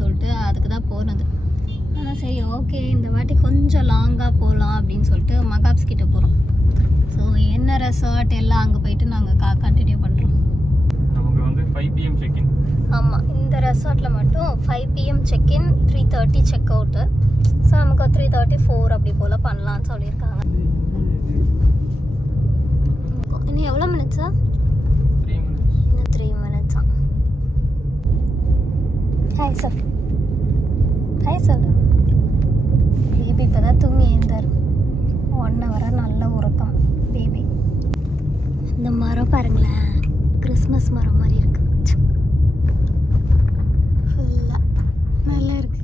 சொல்லிட்டு அதுக்கு தான் போனது. ஆனால் சரி ஓகே இந்த வாட்டி கொஞ்சம் லாங்காக போகலாம் அப்படின்னு சொல்லிட்டு மகாப்ஸ் கிட்டே போகிறோம். ஸோ என்ன ரெசார்ட் எல்லாம் அங்கே போயிட்டு நாங்கள் கண்டினியூ பண்ணுறோம். நமக்கு வந்து 5 PM செக்இன். ஆமாம், இந்த ரெசார்ட்டில் மட்டும் 5 PM check in, 3:30 check out. So நமக்கு 3:30 4 அப்படி போல் பண்ணலான்னு சொல்லியிருக்காங்க. இன்னும் எவ்வளோ மினிட்ஸா? 3 minutes. இன்னும் 3 மினிட்ஸா? Hi sir. Hi sir. Baby இப்போ தான் தூங்கி எழுந்தார். 1 hour நல்ல உறக்கம் பேபி. இந்த மரம் பாருங்களேன், கிறிஸ்மஸ் மரம் மாதிரி இருக்கு. ஃபுல்லாக நல்லா இருக்கு,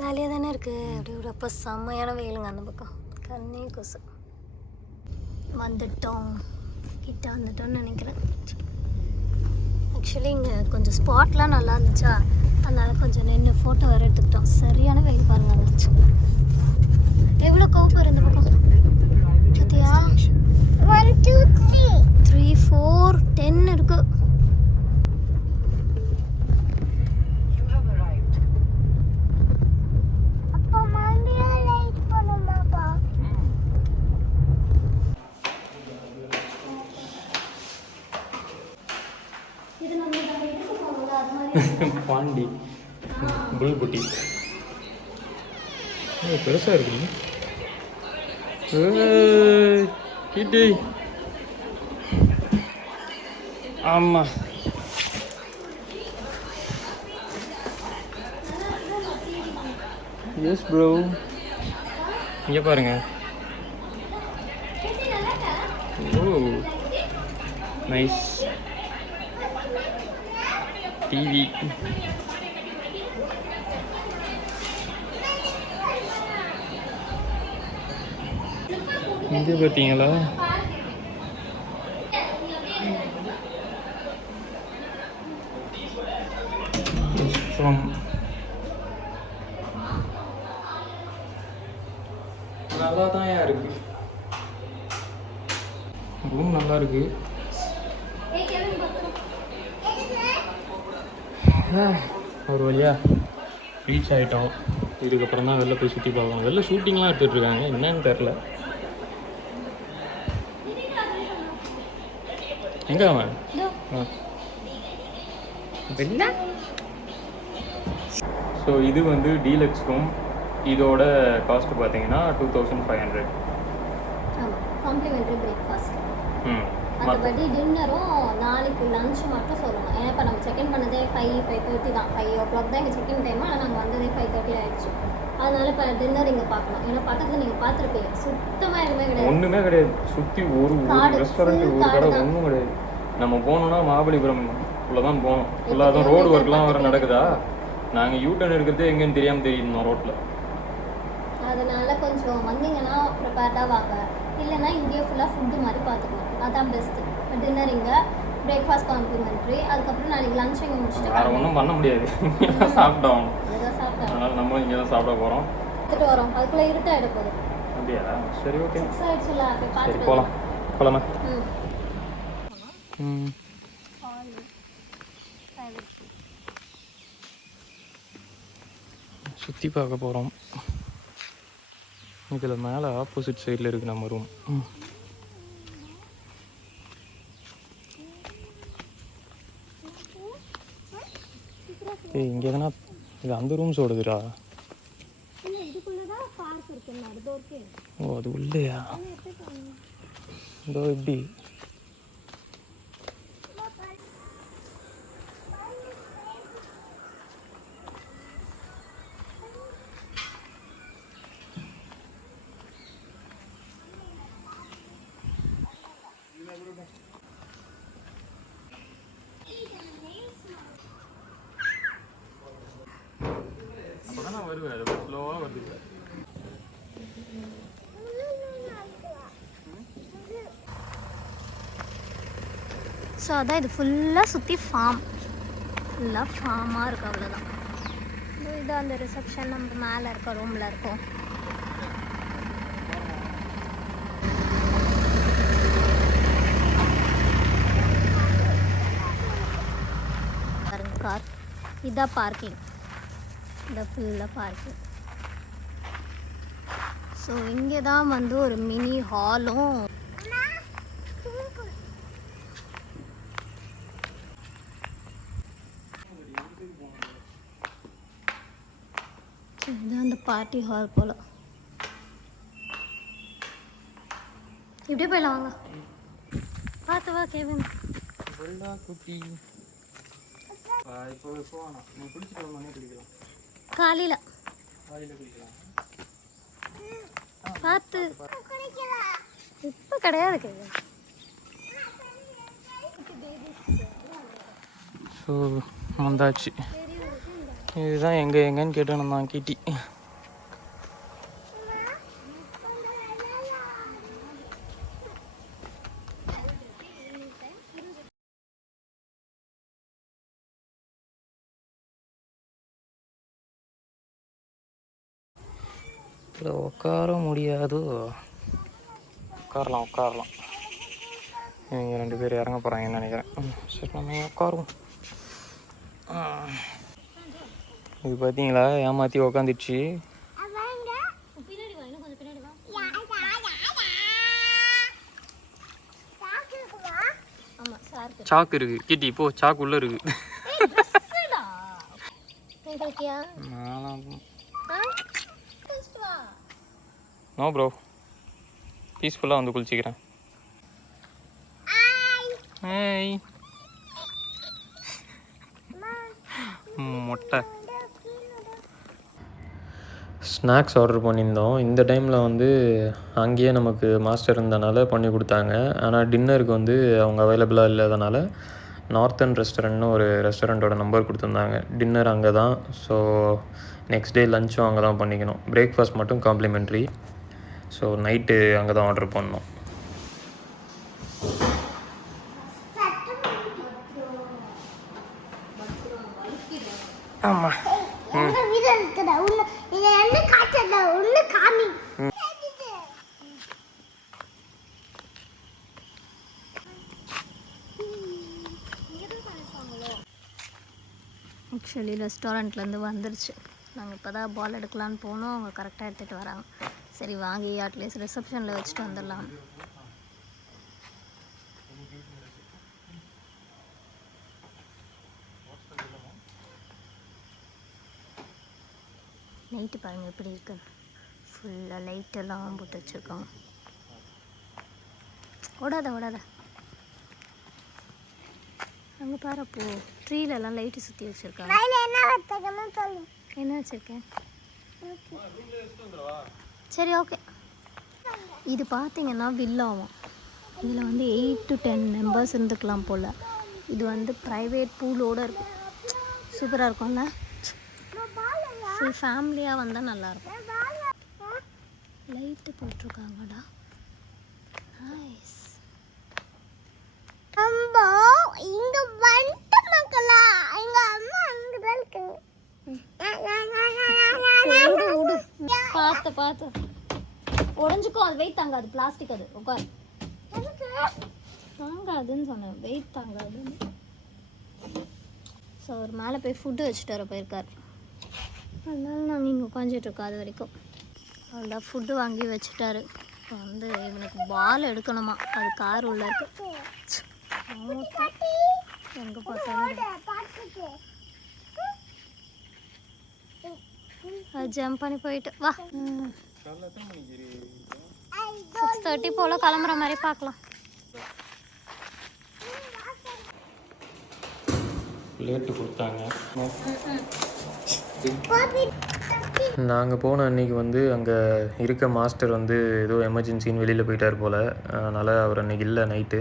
காலியாக தானே இருக்குது. அப்படி விடப்போ செம்மையான வெயிலுங்க அந்த பக்கம். கண்ணே கொசு. வந்துட்டோம், கிட்ட வந்துட்டோம்னு நினைக்கிறேன். ஆக்சுவலி இங்கே கொஞ்சம் ஸ்பாட்லாம் நல்லா இருந்துச்சா, அதனால் கொஞ்சம் நின்று ஃபோட்டோ வேறு எடுத்துக்கிட்டோம். சரியான வெயில் பாருங்கள் இருந்துச்சு. எவ்வளோ கவுப்பு இந்த பக்கம் பார்த்தியா? 1 2 3 4 10 இருக்கு. பாண்டி புல்புட்டி பெருசாக இருக்குங்க. கிட்டி ஆமாம். எஸ் ப்ரோ, இங்கே பாருங்க. ஓ நைஸ் டிவி. இங்கே பார்த்தீங்களா? நல்லா தான் இருக்கு, ரூம் நல்லா இருக்கு. ஒரு வழியா ரீச் ஆகிட்டோம். இதுக்கப்புறம் தான் வெளில போய் சுற்றி பார்க்கணும். வெளில ஷூட்டிங்லாம் எடுத்துகிட்டு இருக்காங்க, என்னன்னு தெரில. எங்கே அவன்? ஸோ இது வந்து டீலக்ஸ் ரூம். இதோட காஸ்ட் பார்த்தீங்கன்னா 2500. Complimentary breakfast. மற்றபடி டின்னரும் நாளைக்கு லஞ்ச் மட்டும் சொல்லணும். ஏன்னா இப்போ நம்ம செக்இன் பண்ணதே 5:30 தான். 5 o'clock தான் எங்கள் செக்இன் டைம். ஆனால் நாங்கள் வந்ததே 5:30 ஆகிடுச்சு. அதனால இப்போ டின்னர் இங்கே பார்க்கலாம். ஏன்னா பக்கத்தில் நீங்கள் பார்த்துருப்பீங்க, சுத்தமாக எதுவுமே கிடையாது. ஒன்றுமே கிடையாது. சுற்றி ஒரு ரெஸ்டாரண்ட், ஒரு கடை ஒன்றும் கிடையாது. நம்ம போனோம்னா மகாபலிபுரம் உள்ள தான் போகணும். ஃபுல்லாக தான் ரோடு ஒர்க்லாம் வேறு நடக்குதா. நாங்கள் யூட்டர்ன் எடுக்கிறதே எங்கேன்னு தெரியாமல் தெரியுது ரோட்டில். அதனால கொஞ்சம் வந்தீங்கன்னா ப்ரிப்பேர்டாக வாங்க, இல்லைன்னா இங்கேயே ஃபுல்லாக ஃபுட்டு மாதிரி பார்த்துக்கலாம். அதான் பெஸ்ட்டு. டின்னர் இங்கே, பிரேக்ஃபாஸ்ட் காம்ப்ளிமெண்ட்ரி. அதுக்கப்புறம் நாளைக்கு லஞ்ச் இங்கே முடிச்சுட்டு வேறு ஒன்றும் பண்ண முடியாது, சாப்பிட்டோம். அதுதான் சாப்பிட்டோம். அதனால் நம்மளும் இங்கே தான் சாப்பிட போகிறோம். எடுத்துகிட்டு வரோம், அதுக்குள்ளே இருட்டாகிட போகுது. அப்படியா? சரி ஓகே, 6 ஆகிடுச்சுல, போய் பார்த்துட்டு போகலாம். போகலாமா? சுற்றி பார்க்க போகிறோம். இதில் மேலே ஆப்போசிட் சைடில் இருக்குது நம்ம ரூம். இங்கே எதனா இது அந்த ரூம்ஸ் ஓடுதுடா. ஓ அது உள்ளேயா? இதோ எப்படி அப்போதான் வருவேன். அது ஸ்லோவாக வருது. ஸோ அதான் இது ஃபுல்லாக சுற்றி ஃபார்ம், ஃபுல்லாக ஃபார்மாக இருக்குது. அவ்வளோதான். இது அந்த ரிசப்ஷன் நம்ம மேலே இருக்க ரூமில் இருக்கும். கார் இதான் பார்க்கிங், இந்த ஃபுல்லாக பார்க்கிங். ஸோ இங்கே தான் வந்து ஒரு மினி ஹாலும் இதுதான் அந்த பார்ட்டி ஹால் போல். இப்படியே போயிடலாம் வாங்க. பார்த்து வா கேவின். குட்டி இப்போ போகணும். நீ குளிச்சுட்டு வந்தோடனே குளிக்கலாம். காலையில் காலையில் குளிக்கலாம். பார்த்து இப்போ கிடையாது கேவின். ஸோ வந்தாச்சு. இதுதான் எங்கன்னு கேட்டேன் நான் கிட்டி. இதில் உட்கார முடியாது. உட்காரலாம். இவங்க 2 பேர் இறங்க போகிறாங்கன்னு நினைக்கிறேன். சரி நம்ம உட்காருவோம். இது பார்த்தீங்களா, ஏமாற்றி உக்காந்துச்சு. சாக்கு இருக்கு கிட்டி, இப்போ சாக்கு உள்ள இருக்கு. நோ ப்ரோ, பீஸ்ஃபுல்லாக வந்து குளிச்சிக்கிறேன். ஏய் மொட்டை. ஸ்நாக்ஸ் ஆர்டர் பண்ணியிருந்தோம். இந்த டைமில் வந்து அங்கேயே நமக்கு மாஸ்டர் இருந்தனால பண்ணி கொடுத்தாங்க. ஆனால் டின்னருக்கு வந்து அவங்க அவைலபிளாக இல்லாதனால நார்த்தன் ரெஸ்டாரண்ட்னு ஒரு ரெஸ்டாரண்ட்டோட நம்பர் கொடுத்துருந்தாங்க. டின்னர் அங்கே தான். ஸோ நெக்ஸ்ட் டே லஞ்சும் அங்கே தான் பண்ணிக்கணும். பிரேக்ஃபாஸ்ட் மட்டும் காம்ப்ளிமெண்ட்ரி. ஸோ நைட்டு அங்கே தான் ஆர்டர் பண்ணோம். ஆமாம். ஆக்சுவலி ரெஸ்டாரண்ட்லேருந்து வந்துருச்சு. நாங்கள் இப்போ தான் பால் எடுக்கலான்னு போனோம். அவங்க கரெக்டாக எடுத்துகிட்டு வராங்க. சரி வாங்கி அட்லீஸ்ட் ரிசப்ஷனில் வச்சுட்டு வந்துடலாம். நைட்டு பாருங்கள் எப்படி இருக்கு. ஃபுல்லாக லைட்டெல்லாம் போட்டு வச்சுருக்கோம். ஓடாத அங்கே பாருப்போ ட்ரீலெல்லாம் லைட்டு சுற்றி வச்சுருக்காங்க. என்ன வச்சுருக்கேன்? சரி ஓகே. இது பார்த்தீங்கன்னா வில்லாவும். இதில் வந்து 8 to 10 மெம்பர்ஸ் இருந்துக்கலாம் போல். இது வந்து ப்ரைவேட் பூலோடு இருக்கும். சூப்பராக இருக்கும்ல. ஃபுல் ஃபேமிலியாக வந்தால் நல்லாயிருக்கும். லைட்டு போட்டிருக்காங்கடா. நைஸ். அம்மா இங்க வந்து மக்களா எங்க அம்மா அங்க தான் இருக்காங்க. பார்த்து உடஞ்சுக்கோ. அது வெயிட் தாங்காது. பிளாஸ்டிக் அது. உட்கார். தாங்காதுன்னு சொன்னேன். வெயிட் தாங்காது. ஸோ அவர் மேலே போய் ஃபுட்டு வச்சுட்டு வர போயிருக்கார். அதனால நாங்கள் இங்கே உட்காந்துட்ருக்கோம் அது வரைக்கும். அவ்வளோதான் ஃபுட்டு வாங்கி வச்சுட்டாரு. இப்போ வந்து இவனுக்கு பால் எடுக்கணுமா. அது கார் உள்ள இருக்கு. எங்கே பார்த்தாலும் அது ஜம்ப் பண்ணி போயிட்டு வா. 6:30 போல் கிளம்புற மாதிரி பார்க்கலாம். லேட்டு கொடுத்தாங்க. நாங்கள் போன அன்றைக்கி வந்து அங்கே இருக்க மாஸ்டர் வந்து ஏதோ எமர்ஜென்சின்னு வெளியில் போயிட்டார் போல். அதனால் அவர் அன்றைக்கி இல்லை நைட்டு.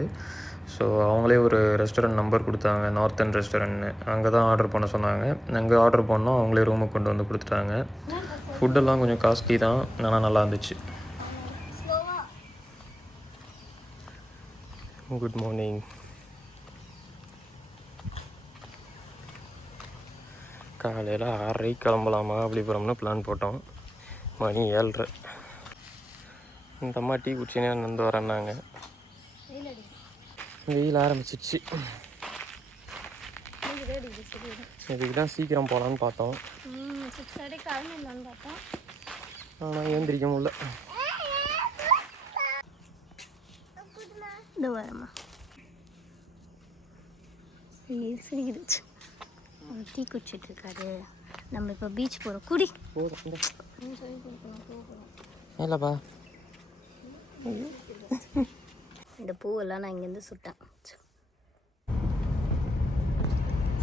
ஸோ அவங்களே ஒரு ரெஸ்டாரண்ட் நம்பர் கொடுத்தாங்க, நார்த்தன் ரெஸ்டாரண்ட்னு. அங்கே தான் ஆர்டர் பண்ண சொன்னாங்க. அங்கே ஆர்டர் பண்ணோம். அவங்களே ரூமுக்கு கொண்டு வந்து கொடுத்துட்டாங்க. ஃபுட்டெல்லாம் கொஞ்சம் காஸ்ட்லி தான், ஆனால் நல்லா இருந்துச்சு. Good morning. காலையில் 6:30 கிளம்பலாமா மகாபலிபுரம்னு பிளான் போட்டோம். மணி 7:30. இந்த அம்மா டீ குடிச்சினே நடந்து வரேன்னாங்க. வெயில் ஆரம்பிச்சிச்சு. இதுக்கு தான் சீக்கிரம் போகலான்னு பார்த்தோம். 6:30 கிளம்பிடலான்னு பார்த்தோம். ஆனால் ஏந்திரிக்க முடியல. இந்த வரமா சிரிக்கிடுச்சு. டீ குடிச்சிட்டு இருக்காரு. நம்ம இப்போ பீச் போகிறோம். குடி இல்லைப்பா. இந்த பூவெல்லாம் நான் இங்கேருந்து சுட்டேன்.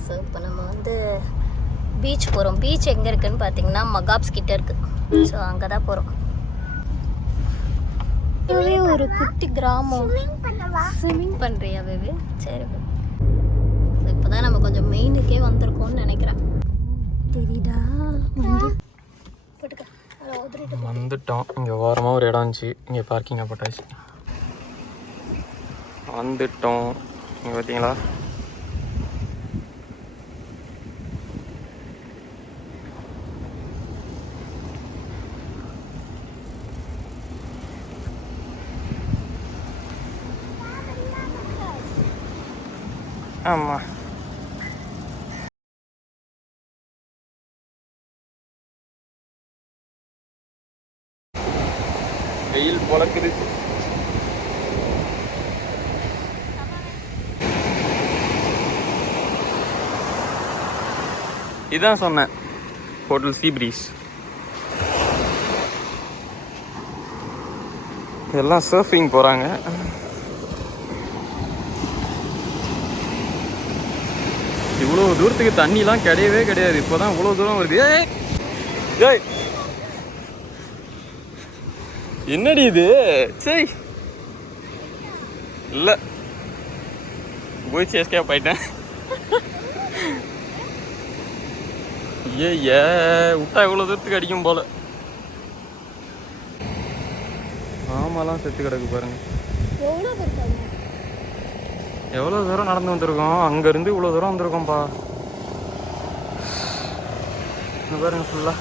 ஸோ இப்போ நம்ம வந்து பீச் போகிறோம். பீச் எங்கே இருக்குதுன்னு பார்த்தீங்கன்னா மகாப்ஸ் கிட்ட இருக்குது. ஸோ அங்கே தான் போகிறோம். இதுவே ஒரு குட்டி கிராமம். ஸ்விம்மிங் பண்ணுறியா பேபி? சரி பேபி. ஸோ இப்போ தான் நம்ம கொஞ்சம் மெயினுக்கே வந்திருக்கோம்னு நினைக்கிறேன். தெரியுதா? போட்டுக்க. வந்துட்டோம். இங்கே ஓரமாக ஒரு இடம் இருந்துச்சு. இங்கே பார்க்கிங்கை போட்டாச்சு. வந்துட்டோம். இங்கே பார்த்தீங்களா? ஆமாம். வெயில் பொழக்குது. இதான் சொன்னேன், ஹோட்டல் சீ பிரீஸ். எல்லாம் சர்ஃபிங் போகிறாங்க. இவ்வளோ தூரத்துக்கு தண்ணிலாம் கிடையவே கிடையாது. இப்போ தான் இவ்வளோ தூரம் வருது. ஏய் என்னடி இது? சரி இல்லை போய் எஸ்கேப் ஆயிட்டேன். ஏ விட்டா இவ்வளோ தூரத்துக்கு அடிக்கும் போல. ஆமாலாம் செத்து கிடக்கு பாருங்க. எவ்வளோ தூரம் நடந்து வந்திருக்கோம். அங்கேருந்து இவ்வளோ தூரம் வந்திருக்கோம்ப்பா. இந்த பாருங்க ஃபுல்லாக.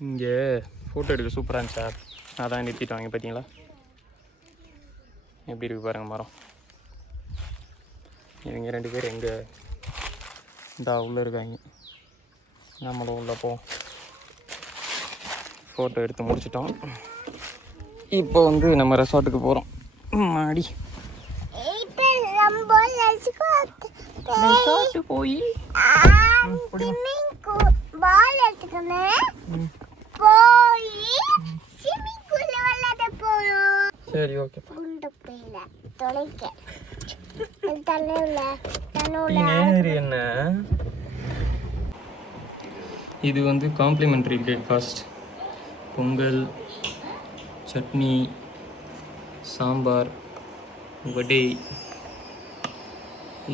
இங்கே ஃபோட்டோ எடுக்க சூப்பராக இருந்துச்சா? அதான் நிறுத்திட்டு வாங்க. பார்த்தீங்களா எப்படி இருக்கு பாருங்கள் மரம். இவங்க 2 பேர் எங்கே இந்த உள்ளே இருக்காங்க. நம்மளும் உள்ளே போவோம். ஃபோட்டோ எடுத்து முடிச்சிட்டோம். இப்போ வந்து நம்ம ரெசார்ட்டுக்கு போகிறோம். மாடி ரெசார்ட்டு போய் சரி ஓகே. என்ன இது வந்து காம்ப்ளிமெண்ட்ரி பிரேக்ஃபாஸ்ட். பொங்கல், சட்னி, சாம்பார், வடை,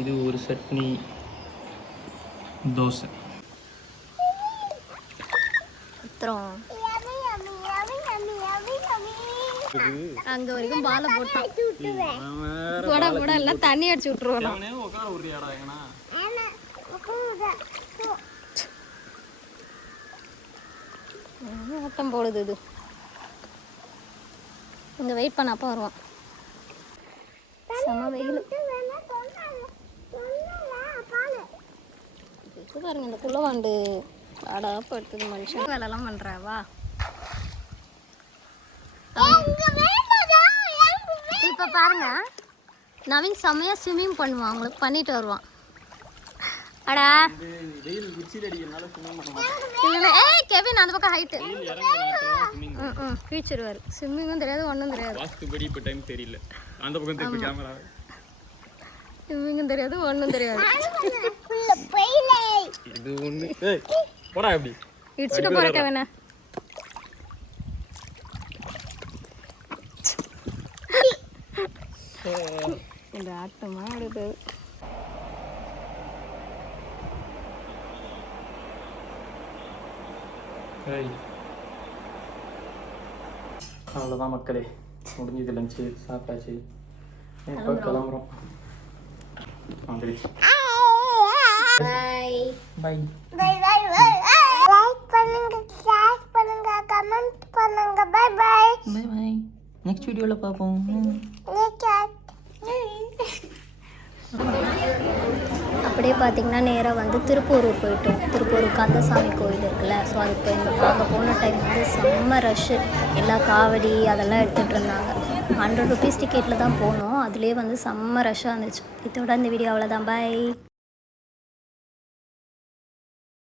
இது ஒரு சட்னி, தோசை. அங்க வரைக்கும் பாலை போட்டோம். போட போட எல்லாம் தண்ணி அடிச்சு விட்டுருவோம். ஓட்டம் போடுது இது. இங்க வெயிட் பண்ண அப்போ வருவான். செம வெயில் பாருங்க. இந்த குள்ளவாண்டு அடாப்ப எடுத்தது மனுஷன் வேலைலாம் பண்றாவா. இப்போ பாருங்க நவீன் செம்மையா ஸ்விம்மிங் பண்ணுவான். அவங்களுக்கு பண்ணிட்டு வருவான். அடா ஏய் கெவின் அந்த பக்கம் ஹைட்டு கீச்சிருவாரு. ஸ்விம்மிங்கும் தெரியாது ஒன்றும் தெரியாது. ஸ்விம்மிங்கும் தெரியாது ஒன்றும் தெரியாது. இடிச்சுட்டு போற கெவின. இந்த ஆட்டமா ஆடுது. அவ்வளோதான் மக்களே, முடிஞ்சது. லஞ்சு சாப்பிட்டாச்சு. இப்போ கிளம்புறோம். வந்துடுச்சு. Bye bye bye bye bye. Like பண்ணுங்க, ஷேர் பண்ணுங்க, கமெண்ட் பண்ணுங்க. Bye bye. Bye bye. Next வீடியோவில் பார்ப்போம். அப்படியே பார்த்திங்கன்னா நேராக வந்து திருப்பூரூர் போயிட்டோம். திருப்பூரூர் கந்தசாமி கோயில் இருக்குல்ல, ஸோ அதுக்கு போயிருந்தோம். அங்கே போன டைம் வந்து செம்ம ரஷ்ஷு, எல்லா காவடி அதெல்லாம் எடுத்துகிட்டு இருந்தாங்க. 100 rupees டிக்கெட்டில் தான் போனோம். அதுலேயே வந்து செம்ம ரஷ்ஷாக இருந்துச்சு. இதோட இந்த வீடியோ அவ்வளோதான். பாய்.